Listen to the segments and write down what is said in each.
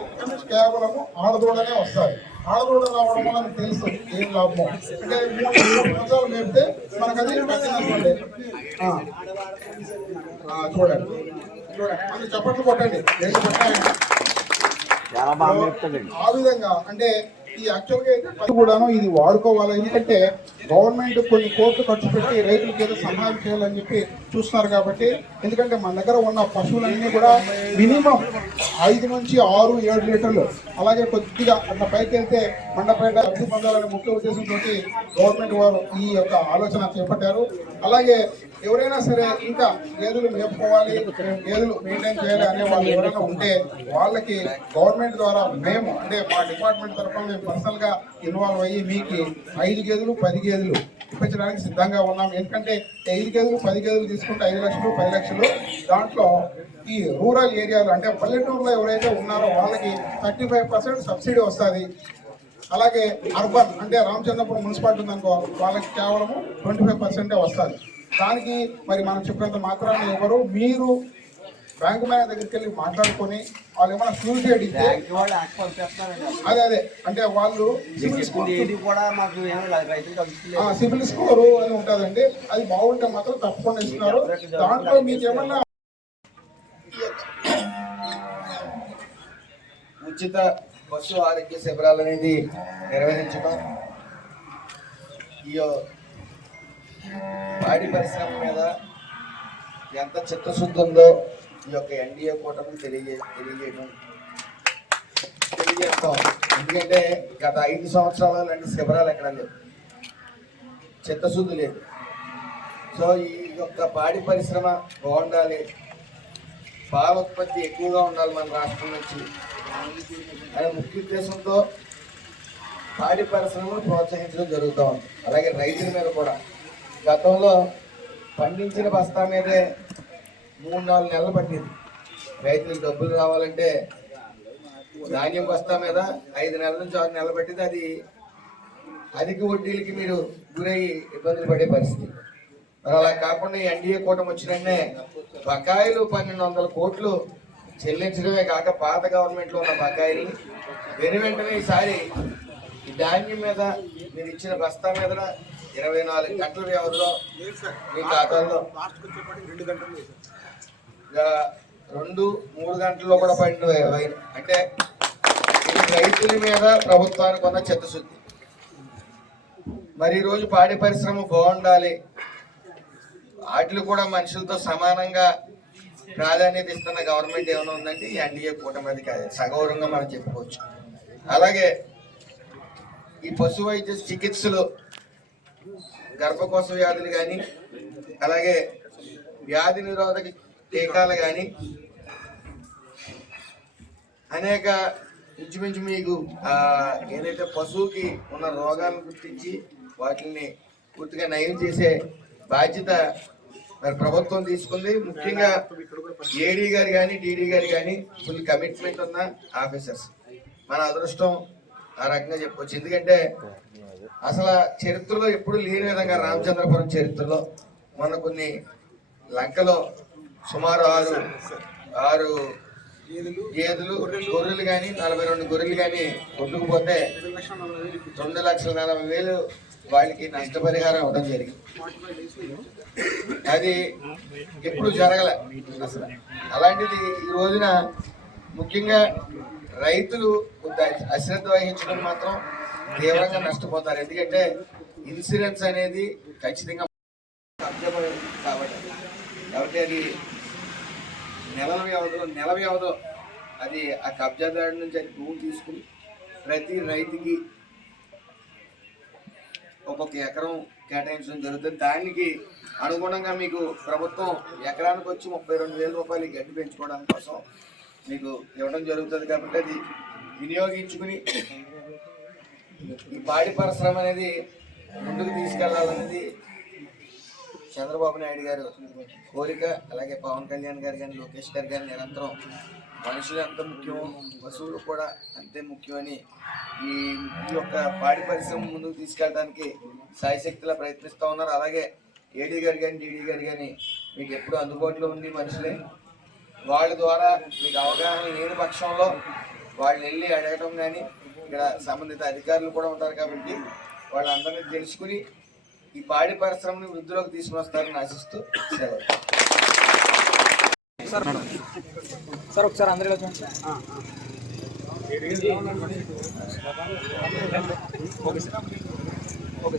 అది కట్టితే కదా కేవలం ఆడదూడనే వస్తుంది ఆడదూడ రావడం వల్ల మీకు తెలుసు ఏం లాభం. అంటే మూడు సంవత్సరాలు మేపితే మనకు అది చూడండి. చూడండి. చప్పట్లు కొట్టండి. రెండు కొట్టండి ఆ విధంగా అంటే ఈ అయితే కూడాను ఇది వాడుకోవాలి. ఎందుకంటే గవర్నమెంట్ కొన్ని కోట్లు ఖర్చు పెట్టి రైతులకి ఏదో సహాయం చేయాలని చెప్పి చూస్తున్నారు కాబట్టి ఎందుకంటే మన దగ్గర ఉన్న పశువులన్నీ కూడా మినిమం ఐదు నుంచి ఆరు ఏడు లీటర్లు. అలాగే కొద్దిగా అట్లా పైకి వెళ్తే మండపేట అభివృద్ధి పొందాలనే ముఖ్య ఉద్దేశంతో గవర్నమెంట్ వారు ఈ యొక్క ఆలోచన చేపట్టారు. అలాగే ఎవరైనా సరే ఇంకా గేదెలు మేపుకోవాలి గేదెలు మెయింటైన్ చేయాలి అనే వాళ్ళు ఎవరైనా ఉంటే వాళ్ళకి గవర్నమెంట్ ద్వారా మేము అంటే మా డిపార్ట్మెంట్ తరఫున మేము పర్సనల్గా ఇన్వాల్వ్ అయ్యి మీకు ఐదు గేదెలు పది గేదెలు ఇప్పించడానికి సిద్ధంగా ఉన్నాం. ఎందుకంటే ఐదు గేదెలు పది గేదెలు తీసుకుంటే ఐదు లక్షలు పది లక్షలు. దాంట్లో ఈ రూరల్ ఏరియాలో అంటే పల్లెటూరులో ఎవరైతే ఉన్నారో వాళ్ళకి థర్టీ ఫైవ్ పర్సెంట్ సబ్సిడీ వస్తుంది. అలాగే అర్బన్ అంటే రామచంద్రపురం మున్సిపాలిటీ ఉందనుకో వాళ్ళకి కేవలం ట్వంటీ ఫైవ్ పర్సెంటే వస్తుంది. దానికి మరి మనం చెప్పినంత మాత్రాన్ని ఎవరు మీరు బ్యాంకు మేనేజర్ దగ్గరికి వెళ్ళి మాట్లాడుకొని వాళ్ళు ఏమైనా షూరిటీ అడిగితే అదే అదే. అంటే వాళ్ళు సివిల్ స్కోరు అని ఉంటుందండి. అది బాగుంటే మాత్రం తప్పకుండా ఇస్తున్నారు. దాంట్లో మీకు ఏమన్నా ఉచిత పశు ఆరోగ్య శిబిరాలు అనేది నిర్వహించడం ఈ పాడి పరిశ్రమ మీద ఎంత చిత్తశుద్ధి ఉందో ఈ యొక్క ఎన్డీఏ కూటమి తెలియజే తెలియజేయడం. తెలియజేస్తాం. ఎందుకంటే గత ఐదు సంవత్సరాల లాంటి శిబిరాలు ఎక్కడ లేవు. చిత్తశుద్ధి లేదు. సో ఈ యొక్క పాడి పరిశ్రమ బాగుండాలి. పాల ఉత్పత్తి ఎక్కువగా ఉండాలి మన రాష్ట్రం నుంచి. అనే ముఖ్య ఉద్దేశంతో పాడి పరిశ్రమను ప్రోత్సహించడం జరుగుతూ ఉంది. అలాగే రైతుల మీద కూడా. గతంలో పండించిన బస్తా మీదే మూడు నాలుగు నెలలు పట్టింది. రైతులకు డబ్బులు రావాలంటే ధాన్యం బస్తా మీద ఐదు నెలల నుంచి ఆరు నెలలు పట్టింది. అది అధిక వడ్డీలకి మీరు గురయ్యి ఇబ్బందులు పడే పరిస్థితి. మరి అలా కాకుండా ఎన్డీఏ కూటమి వచ్చినన్నే బకాయిలు పన్నెండు వందల కోట్లు చెల్లించడమే కాక పాత గవర్నమెంట్లో ఉన్న బకాయిలు వెను వెంటనే ఈసారి ఈ ధాన్యం మీద మీరు ఇచ్చిన బస్తా మీద ఇరవై నాలుగు గంటల వ్యవధిలో మీ ఖాతాల్లో ఇక రెండు మూడు గంటల్లో కూడా పడిన అంటే రైతుల మీద ప్రభుత్వానికి ఉన్న చిత్తశుద్ధి. మరి ఈరోజు పాడి పరిశ్రమ బాగుండాలి. వాటిని కూడా మనుషులతో సమానంగా ప్రాధాన్యత ఇస్తున్న గవర్నమెంట్ ఏమైనా ఉందంటే ఈ ఎన్డీఏ కూటమి కాదు. సగౌరవంగా మనం చెప్పుకోవచ్చు. అలాగే ఈ పశు వైద్య చికిత్సలు గర్భకోశ వ్యాధులు కానీ అలాగే వ్యాధి నిరోధక టీకాలు కానీ అనేక ఇంచుమించు మీకు ఏదైతే పశువుకి ఉన్న రోగాలను గుర్తించి వాటిని పూర్తిగా నయం చేసే బాధ్యత మరి ప్రభుత్వం తీసుకుంది. ముఖ్యంగా ఏడీ గారు కానీ డీడీ గారు కానీ ఫుల్ కమిట్మెంట్ ఉన్న ఆఫీసర్స్ మన అదృష్టం ఆ రకంగా చెప్పొచ్చు. ఎందుకంటే అసలు చరిత్రలో ఎప్పుడు లేని విధంగా రామచంద్రపురం చరిత్రలో మన కొన్ని లంకలో సుమారు ఆరు ఆరు గేదెలు గొర్రెలు. కానీ నలభై రెండు గొర్రెలు కానీ కొట్టుకుపోతే రెండు లక్షల నలభై వేలు వాళ్ళకి నష్టపరిహారం ఇవ్వడం జరిగింది. అది ఎప్పుడు జరగలే అసలు. అలాంటిది ఈ రోజున ముఖ్యంగా రైతులు అశ్రద్ధ వహించడం మాత్రం తీవ్రంగా నష్టపోతారు. ఎందుకంటే ఇన్సూరెన్స్ అనేది ఖచ్చితంగా కాబట్టి. కాబట్టి అది నెలల వ్యవధిలో నెల వ్యవధిలో. అది ఆ కబ్జాదారు నుంచి అది భూమి తీసుకుని ప్రతి రైతుకి ఒక్కొక్క ఎకరం కేటాయించడం జరుగుతుంది. దానికి అనుగుణంగా మీకు ప్రభుత్వం ఎకరానికి వచ్చి ముప్పై రెండు వేల రూపాయలు గడ్డి పెంచుకోవడం కోసం మీకు ఇవ్వడం జరుగుతుంది కాబట్టి అది వినియోగించుకుని ఈ పాడి పరిశ్రమ అనేది ముందుకు తీసుకెళ్ళాలనేది చంద్రబాబు నాయుడు గారు కోరిక అలాగే పవన్ కళ్యాణ్ గారు కానీ లోకేష్ గారు కానీ నిరంతరం మనుషులు ఎంత ముఖ్యమో పశువులు కూడా అంతే ముఖ్యమని ఈ ఈ యొక్క పాడి పరిశ్రమ ముందుకు తీసుకెళ్ళడానికి సాయశక్తిలా ప్రయత్నిస్తూ ఉన్నారు. అలాగే ఏడీ గారు కానీ డీడీ గారు కానీ మీకు ఎప్పుడు అందుబాటులో ఉంది మనుషులే. వాళ్ళ ద్వారా మీకు అవగాహన లేని పక్షంలో వాళ్ళు వెళ్ళి అడగడం కానీ ఇక్కడ సంబంధిత అధికారులు కూడా ఉంటారు కాబట్టి వాళ్ళందరినీ తెలుసుకుని ఈ పాడి పరిశ్రమని వృద్ధిలోకి తీసుకుని వస్తారని ఆశిస్తూ సెలవు. సార్ ఒకసారి అందరిలో ఓకే సార్ ఓకే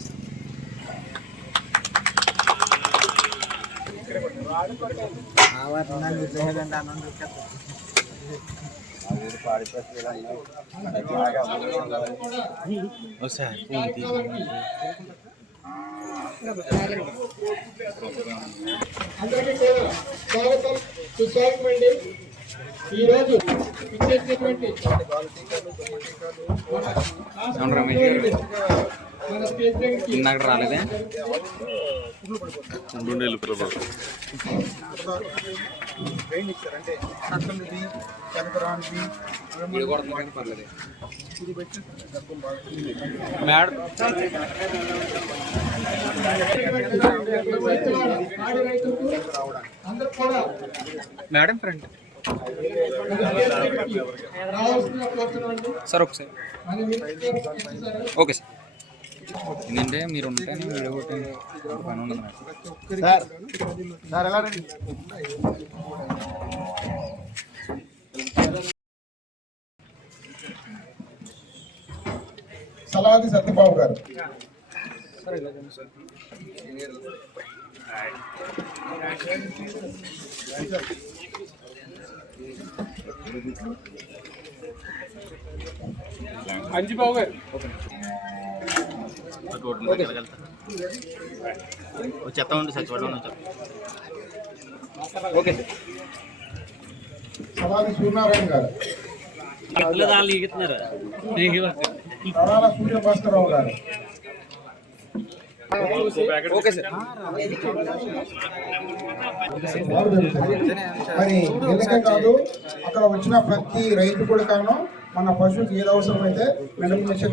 సార్ అందరికీ స్వాగతం సుస్వాగతం అండి ఈరోజు ఇచ్చేసినటువంటి మన ప్రెసిడెంట్కి నాకు రాలేదే? అంటే చక్కనిది చెనకరానికి ఇది కూడా కానీ పర్లేదు. మేడం? మేడం ఫ్రెండ్ సార్ ఒకసారి. Okay sir. ఏంటంటే మీరు ఉంటే వీడియో కొట్టండి పని ఉండదు సార్. సార్ ఎలా రండి? సలాది సత్యబాబు గారు. సార్ ఇలా చూడండి సార్ అంజిబాబు గారు ఓకే సార్ చెత్త ఉండి సచివాలయం ఓకే సార్ సలాది సూర్యనారాయణ గారు కడాల సూర్యభాస్కరరావు గారు ఓకే సార్. మరి ఎన్నిక కాదు అక్కడ వచ్చిన ప్రతి రైతు కూడా కాను మన పశువుకి ఏది అవసరమైతే వెంటనే